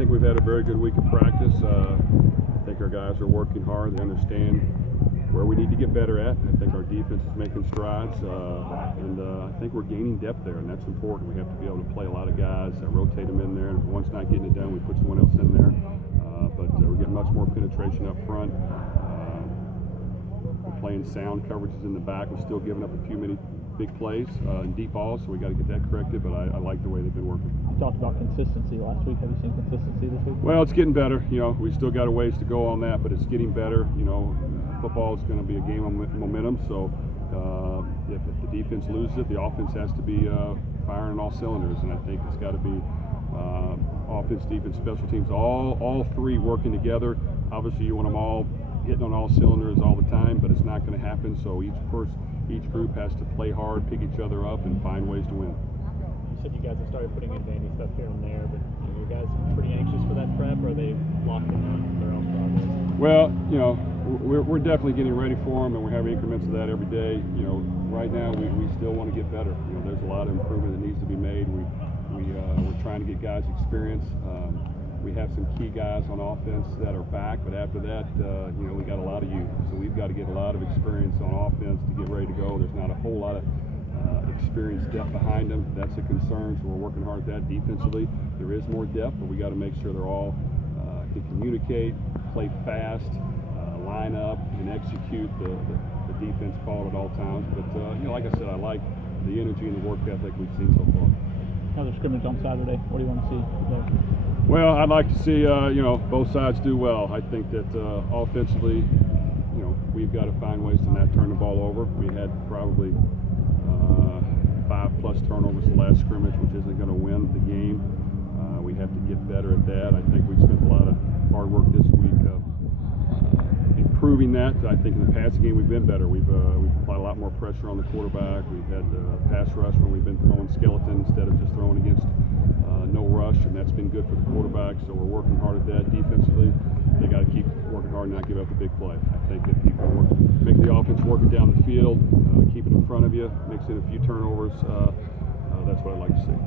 think we've had a very good week of practice. I think our guys are working hard. They understand where we need to get better at. I think our defense is making strides, and I think we're gaining depth there, and that's important. We have to be able to play a lot of guys, rotate them in there, and if one's not getting it done, we put someone else in there. But we're getting much more penetration up front. We're playing sound coverages in the back. We're still giving up a few big plays and deep balls, so we got to get that corrected, but I like the way they've been working. You talked about consistency last week. Have you seen consistency this week? Well, it's getting better. We still got a ways to go on that, but it's getting better. Football is going to be a game of momentum, so if the defense loses it, the offense has to be firing on all cylinders, and I think it's got to be offense, defense, special teams, all three working together. Obviously, you want them all hitting on all cylinders all the time, but it's not going to happen, so each group has to play hard, pick each other up, and find ways to win. You said you guys have started putting in Vandy stuff here and there, but are you guys pretty anxious for that prep, or are they locked in on their own progress? Well, we're definitely getting ready for them, and we're having increments of that every day. Right now we still want to get better. There's a lot of improvement that needs to be made. We're trying to get guys experience. We have some key guys on offense that are back, but after that, we got a lot of youth. So we've got to get a lot of experience on offense to get ready to go. There's not a whole lot of experience depth behind them. That's a concern, so we're working hard at that. Defensively, there is more depth, but we got to make sure they're all can communicate, play fast, line up, and execute the defense call at all times. But, like I said, I like the energy and the work ethic we've seen so far. Another scrimmage on Saturday. What do you want to see there? Well, I'd like to see, both sides do well. I think that offensively, we've got to find ways to not turn the ball over. We had probably 5+ turnovers the last scrimmage, which isn't going to win the game. We have to get better at that. I think we've spent a lot of hard work this week of improving that. I think in the passing game we've been better. We've applied a lot more pressure on the quarterback. We've had pass rush when we've been throwing skeleton instead of just throwing against no rush, and that's been good for the quarterback. So we're working hard at that. Defensively, they got to keep working hard and not give up the big play. I think if you can make the offense work it down the field, keep it in front of you, mix in a few turnovers, that's what I'd like to see.